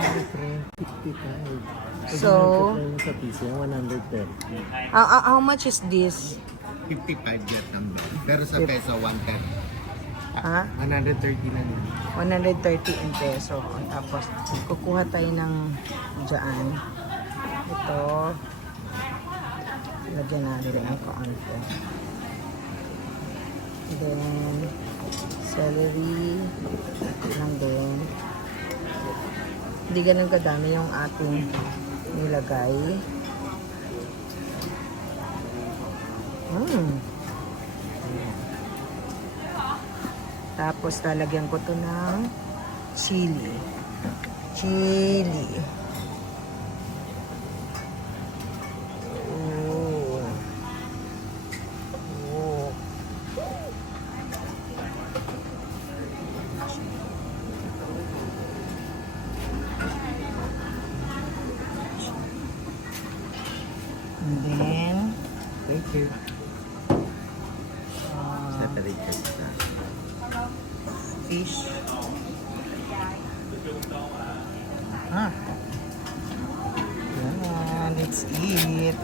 55. So, sa piso, 130. how much is this? 55 Vietnam bell. Pero sa peso, 110. Ha? 130 na yun. 130 in peso. Tapos, kukuha tayo ng dyan. Ito. Lagyan natin ng kaunti. Then, celery. Lang din. Hindi ganun kadami yung ating nilagay. Tapos, lalagyan ko to ng chili. Chili. Oh. Oh. And then, Thank you. Separate ka sa fish. Yan, let's eat.